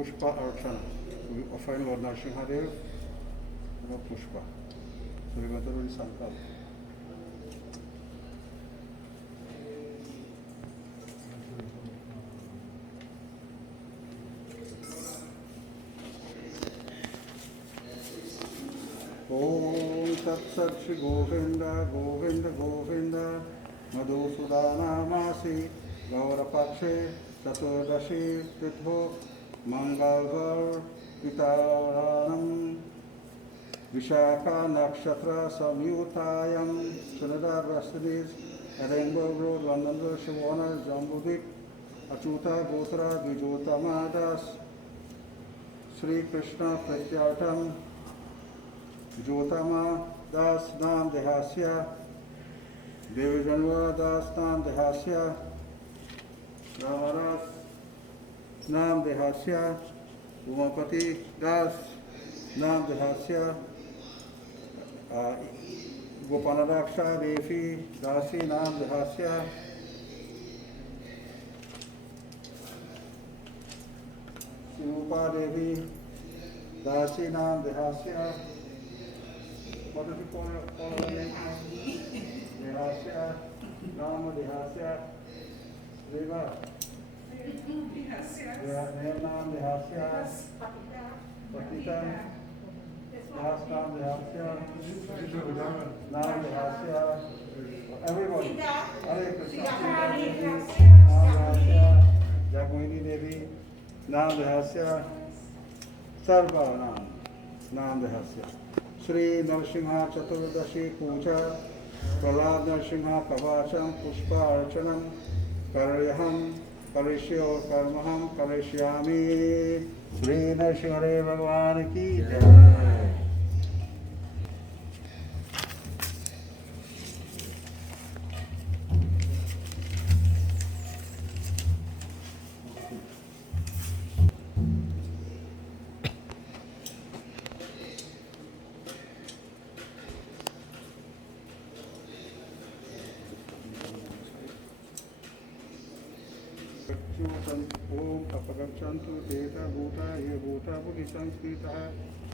Pushpa Archana. So we offering Lord Narasimhadev Pushpa. So we're going to do the Sankalp. Om Tat Sat Shri Govinda Govinda Govinda Madhusudana Gaurapakshe Chaturdashi Titho Mangalvar Pitaranam Vishaka Nakshatra Samyutayam Sunadar Rastanis Edinburgh Road London Road Shivana Jambudip Achuta Gotra Vijotamadas Sri Krishna Pratyartam Jotama Das Nam Dehasya Devijanva Das Nam Dehasya Ramaras Nam Dehasya Umapati Das Nam Dehasya Gopanadaksha Devi Dasi Nam Dehasya Sirupa Devi Dasi Nam Dehasya. What does he call her name? Dehasya, Nama Dehasya, Riva. Nam Dehasya, Patita, Das Nam Dehasya, Nam Dehasya, everybody. Hare Krishna, Nam Dehasya, Jagmohini Devi, Nam Dehasya, Sarva Nam Dehasya. Sri Narasimha Chaturdashi Puja Prahlad Narasimha Kavacham Pushpa Archanam Karyaham Karishyo Karmaham Karishyami Sri Narasimha Bhagavan Ki Jai. Om Apagachantu Teta Bhuta Ye Bhuta Bhuti Sanskrita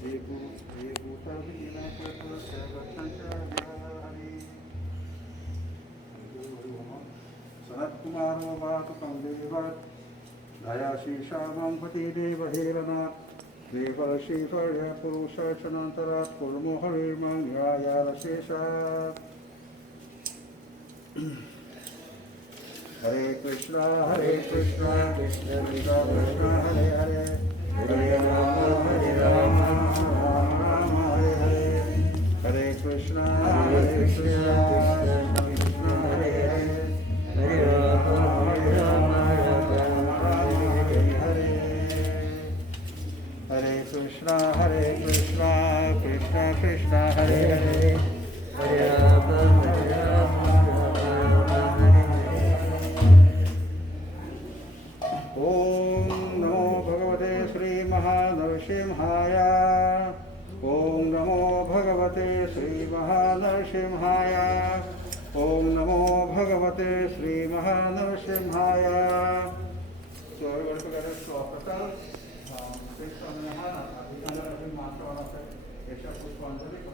Ye Bhuta Vina Purpura Sagachancha Vyahari Sanat Kumaro Bhatukam Devat Dayashi Shamam Pati Deva Helana Deva Shivarya Purusha Chanantarat Kurmo Harimam Yaya Shesha Hare Krishna, Krishna Krishna, Hare Hare, Hare Rama, Rama, Hare Hare, Hare Krishna, Krishna Hare Hare, Hare Rama, Rama, Hare Hare Krishna, Krishna Krishna, Hare Hare, Hare Rama, Om Namo Bhagavate Sri Mahanarsimhaya. Om Namo Bhagavate Sri Mahanarsimhaya. Om Namo Bhagavate Sri Mahanarsimhaya. So everybody together to offer six on the hand. Adhikana mantra of Esha Pushpanjali for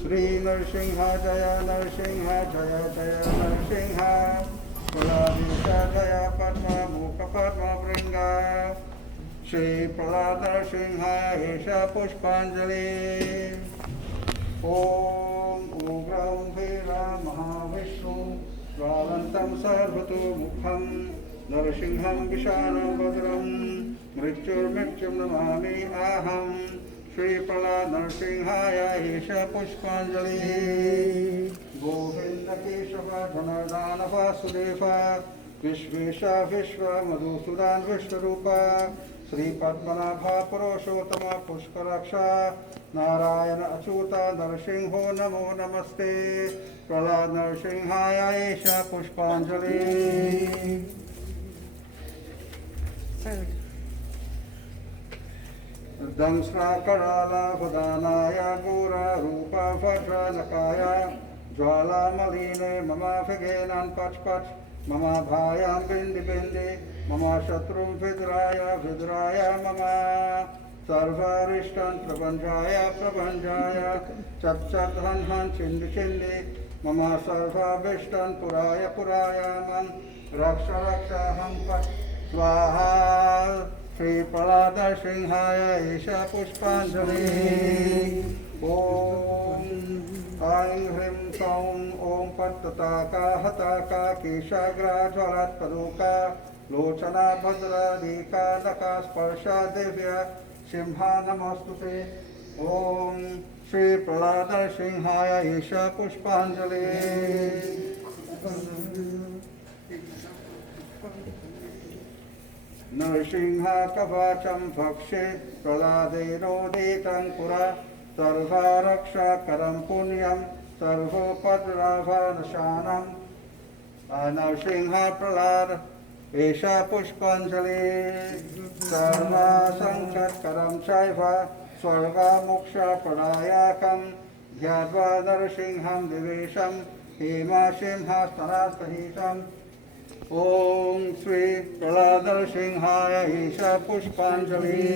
Sri Narasimha Jaya Narasimha Jaya Jaya Narasimha Praladisha Jaya Padma Mukha Padma Vringa Sri Prahlad Narasimha Esha Pushpanjali Om Ugram Vira Mahavishnu Jvalantam Sarvatu Mukham Narasimham Vishanu Bhadram Mrityur Mrityum Namami Aham Sri Prahlad Narasimhaya Esha Pushpanjali Govinda Keshava Dhanardana Vasudeva Vishvesha Vishwa Madhusudan Vishwarupa Sri Padmanabha Purushottama Pushkaraksha Narayana Achyuta Narasimho Namo Namaste Prahlad Narasimhaya Esha Pushpanjali दंश्राकरालापदानाय घोरारूपभद्रनकाय ज्वालामलिने ममाभिघेनान् पच पच मम भायां बिन्दि बिन्दि मम शत्रुं भिद्राय मम सर्वरिष्टान् प्रपञ्चाय चच्चध्वन् हन् चिन्दि चिन्दि मम सर्वाभीष्टान् पुराय मम रक्ष रक्षाहं पच स्वाहा श्रीप्रह्लादसिंहाय एष पुष्पाञ्जलिः। ॐ ऐं ह्रीं सौं ॐ पट्टताका हताका केशाग्राज्वलत्पदुका लोचना भद्रादिका नका स्पर्शा दिव्य सिंहा नमस्तुते। ॐ श्रीप्रह्लादसिंहाय एष पुष्पाञ्जलिः। नरसिंह कवचं भक्षे प्रह्लादेनोदितं पुरा सर्वरक्षाकरं पुण्यं सर्वोपद्रवनाशनं। नरसिंह प्रह्लाद एष पुष्पाञ्जलिः। सर्वसङ्कटकरं चैव स्वर्गमोक्षप्रदायकं ध्यात्वा नरसिंहं दिवेशं हेमसिंहासनासहितम्। ॐ श्री प्रह्लादसिंहाय एष पुष्पाञ्जलिः।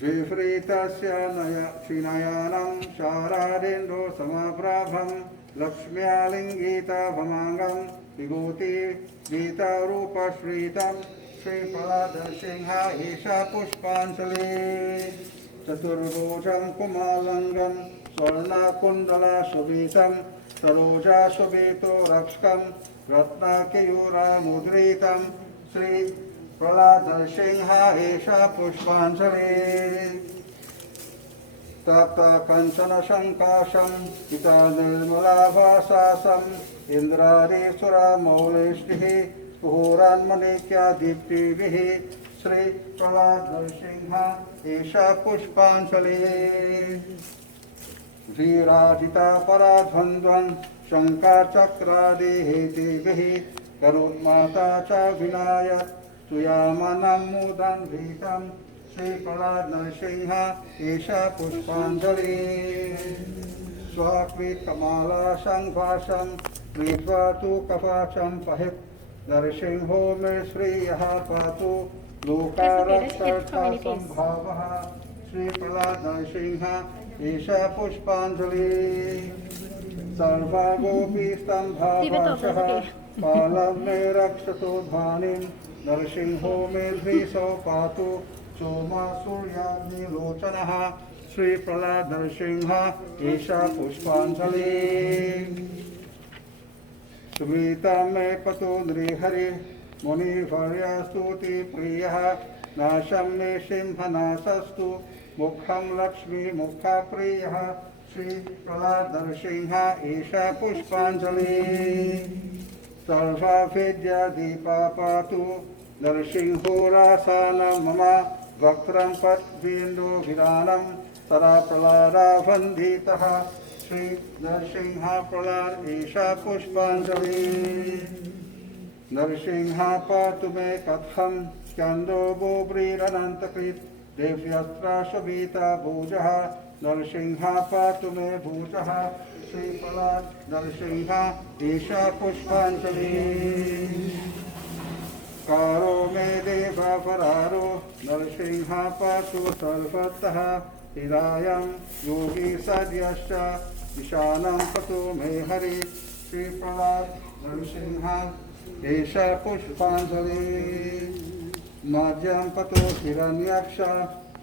विह्वृतस्य श्रीनयनं शारदेन्दो समप्रभं लक्ष्म्यालिङ्गितभमाङ्गं विभूति गीतरूपश्रीतं श्रीप्रह्लादसिंह एष पुष्पाञ्जलिः। चतुर्भुजं कुमालङ्गं स्वर्णकुण्डलशोभितं सरोजशोभितो रक्षकं रत्नकेयूरमुद्रितं श्रीप्रह्लादसिंह एष पुष्पाञ्जलिः। तप्तकञ्चन सङ्काशं पितानिर्मलाभासासम् इन्द्रादिसुरमौलिष्टिः स्फुरन्मणिक्यदीप्तिभिः श्रीप्रह्लादसिंह एष पुष्पाञ्जलिः। विराजितपराध्वन्द्वं शङ्खचक्रादिहेतिभिः गरुड्माता च विनाय स्तूयमानं मुदं भीतं श्रीप्रह्लादसिंह एष पुष्पाञ्जलिः। स्वकृतकमलसङ्भाषं कृत्वा तु कवचं पहित नरसिंहो मे श्रियः पातु लोकारक्षासम्भावः श्रीप्रह्लादसिंह एष पुष्पाञ्जलिः। सर्वगोपीस्तम्भावशः पालं मे रक्षतु ध्वनिं नरसिंहो मे द्विषौ पातु सोमसूर्याग्निलोचनः श्रीप्रह्लादसिंह एष पुष्पाञ्जलिः। सुमितं मे पतो नृहरि मुनिवर्यस्तुति प्रियः नाशं मे सिंहनाशस्तु मुखं लक्ष्मीमुखप्रियः श्रीप्रह्लादसिंह एष पुष्पाञ्जलिः। सर्वविद्यादीपा पातु नरसिंहो रासानं मम वक्त्रं पद्मेन्दुभिरानं सदा प्रह्लादवन्दितः श्री नरसिंह प्रह्लाद एष पुष्पाञ्जलिः। नरसिंह पातु मे कथं स्कन्दो व्रीरनन्तकृत् दिव्यस्त्रशोभिता भुजः नरसिंह पातु मे भुजः श्रीप्रह्लाद नरसिंह एष पुष्पाञ्जलिः। कारो मे देव परारो नरसिंह पातु सर्वतः हृदयं योगी सद्यश्च ईशानं पतु मे हरि श्रीप्रह्लाद नरसिंह एष पुष्पाञ्जलिः। मध्यं पतु हिरण्यक्ष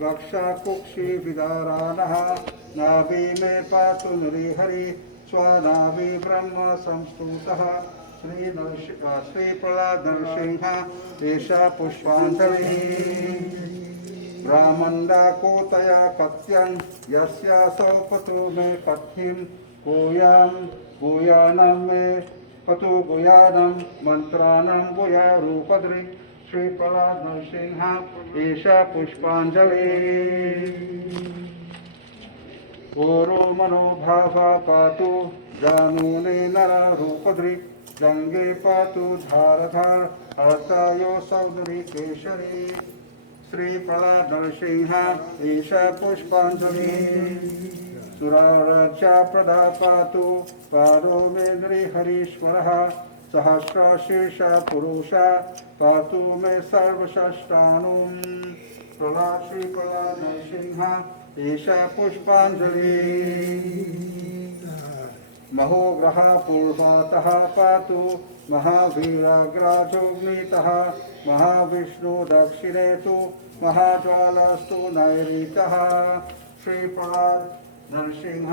वक्षकुक्षिविदारानः नाभि मे पातु नृहरि स्वनाभि ब्रह्म संस्तुतः श्रीप्रह्लाद नरसिंह एष पुष्पाञ्जलिः। ब्राह्मण्डाकोतया कथ्यं यस्यासौ पतु मे कथिं गुयानं मे पतु गुयानं मन्त्राणां गुयारूपद्रि श्रीप्रह्लाद नरसिंह एष पुष्पाञ्जलिः। ओरो मनोभावा पातु जानूने नररूपधृक् जंगे पातु धारधार हर्तायो सौदरी केशरी श्री प्रहलाद नरसिंह ईशा पुष्पांजलि सुराराज्या प्रदा पातु पादो मे नृहरीश्वरः सहस्रशीर्ष पुरुष पातु मे सर्वषष्ठानुं प्रहलाद श्री प्रहलाद नरसिंह ईशा पुष्पांजलि महोग्रह पूर्वातः पातु महावीराग्राजोग्नीतः महाविष्णु दक्षिणे तु महाज्वालस्तु नैऋतः श्री प्रहलाद नरसिंह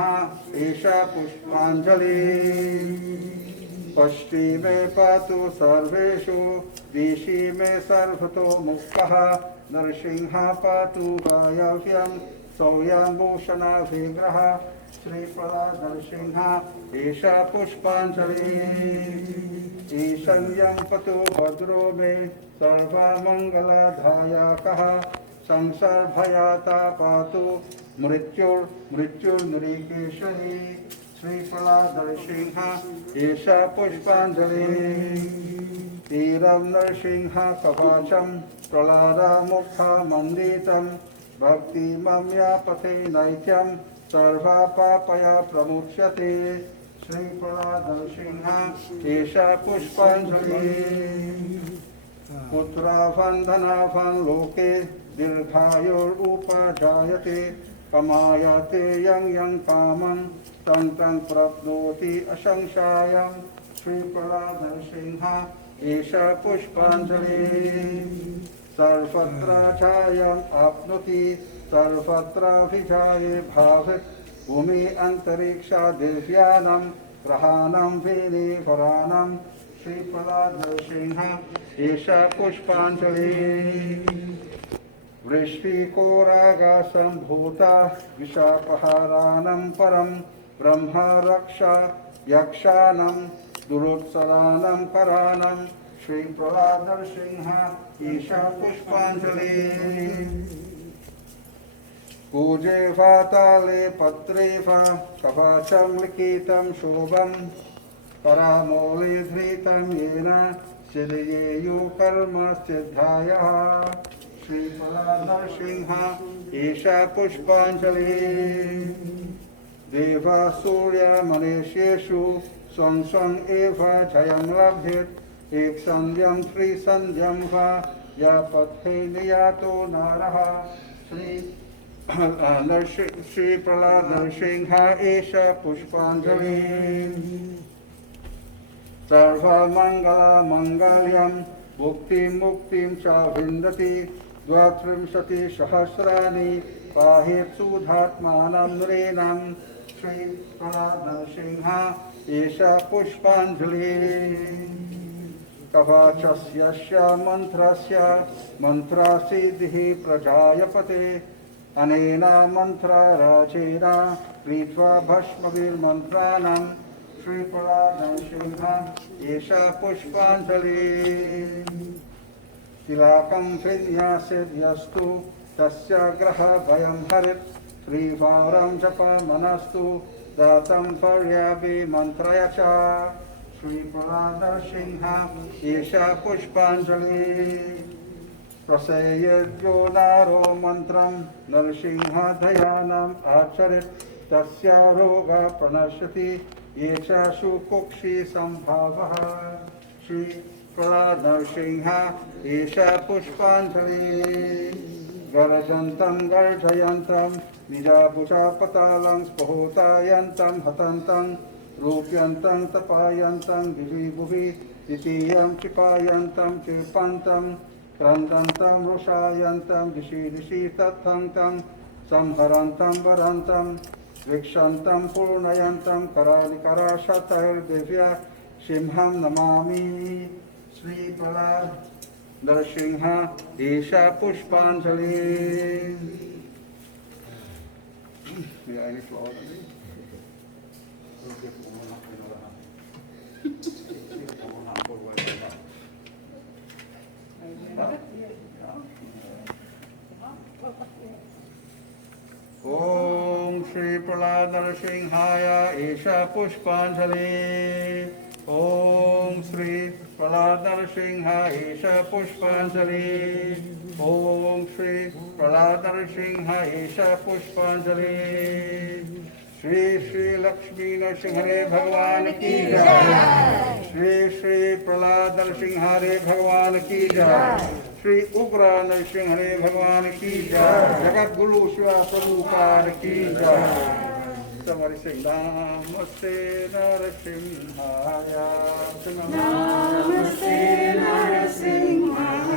ईशा पुष्पांजलि पश्चिमे पातु सर्वेषु दिशि मे सर्वतो मुक्तः नरसिंह पातु वायव्यं सौर्यभूषणाभिग्रह श्री प्रहलाद नरसिंह ईशा पुष्पांजलि ईशन्यं पतु भद्रो मे सर्वमङ्गलदायकः संसर्भयाता पातु मृत्युर्नृकेशरी श्री प्रहलाद नरसिंह ईशा पुष्पांजलि तीरं नरसिंह कवचं प्रहलादमुखमण्डितं भक्तिमम्यापते नैत्यं सर्वपापया प्रमुच्यते श्री प्रहलाद नरसिंह ईशा पुष्पांजलि पुत्रावन्दनाभं लोके दीर्घायुरुपजायते कमायते यं यं कामं तं तं प्राप्नोति असंशयं श्री प्रहलाद नरसिंह ईशा पुष्पांजलि सर्वत्र छायम् आप्नोति सर्वत्राभिजाये भाविक भूमि अंतरिक्षा दिव्यानां ग्रहाणां वेदे वराणां श्री प्रहलाद नरसिंह ईशा पुष्पांजलि वृष्टिकोरागासम्भूता विशापहाराणां परं ब्रह्म रक्षा यक्षाणां दुरोत्सराणां कराणां श्री प्रहलाद नरसिंह ईशा पुष्पांजलि पूजे वाताले पत्रे वा कवचं लिखितं शोभं करामूले धृतं येन सिद्धयेयुः कर्म सिद्धायः श्री प्रहलाद नरसिंह ईशा पुष्पांजलि देवासुर्यमनीषेषु स्वं स्वं एव जयं लभेत् एकसन्ध्यं त्रिसन्ध्यं वा यापथे नियातो नरः श्री प्रहलाद नरसिंह ईशा पुष्पांजलि सर्वमङ्गलमङ्गल्यं मुक्तिं च विन्दति 32 सहस्राणि पाहेत्सुधात्मानं नृणां श्री प्रहलाद नरसिंह ईशा पुष्पांजलि कवचस्य मंत्रस्य मंत्रसिद्धिः प्रजायपते अनेन मंत्रराजेन क्रीत्वा भस्मभिर्मन्त्राणां श्री प्रहलाद नरसिंह ईशा पुष्पांजलि तिलकं विन्यासेद्यस्तु तस्य ग्रहभयं हरेत् श्रीवारं जपमनस्तु दातं पर्याभिमन्त्रय च श्री प्रहलाद नरसिंह ईशा पुष्पांजलि प्रसेयद्यो नारो मन्त्रं नरसिंहध्यानम् आचरेत् तस्य रोगः प्रणश्यति ये च सुकुक्षि सम्भावः श्री प्रहलाद नरसिंह ईशा पुष्पांजलि गर्जन्तं गर्जयन्तं निजाभुजा पतालं स्फोटायन्तं हतन्तं रूप्यन्तं तपायन्तं दिवि भुवि द्वितीयं क्षिपायन्तं क्षिपन्तं क्रन्दन्तं रुषायन्तं दिशि दिशि तत्थन्तं संहरन्तं वरन्तं वीक्षन्तं पूर्णयन्तं करालिकराशतैर्दिव्य सिंहं नमामि श्री प्रहलाद नरसिंह ईशा पुष्पांजलि ओम श्री प्रहलाद नरसिंहाय एषा पुष्पांजलि। ओम श्री प्रहलाद नरसिंहाय एषा पुष्पांजलि। ओम श्री प्रहलाद नरसिंहाय एषा पुष्पांजलि। श्री श्री लक्ष्मी नरसिंहरे भगवान की जय। श्री श्री प्रहलाद नरसिंहरे भगवान की जय। श्री उग्र नरसिंहरे भगवान की जय। जगत गुरु शिवा प्रभुपाद की जय। समर सिंह नमस्ते नरसिंहाय। नमस्ते नरसिंहाय।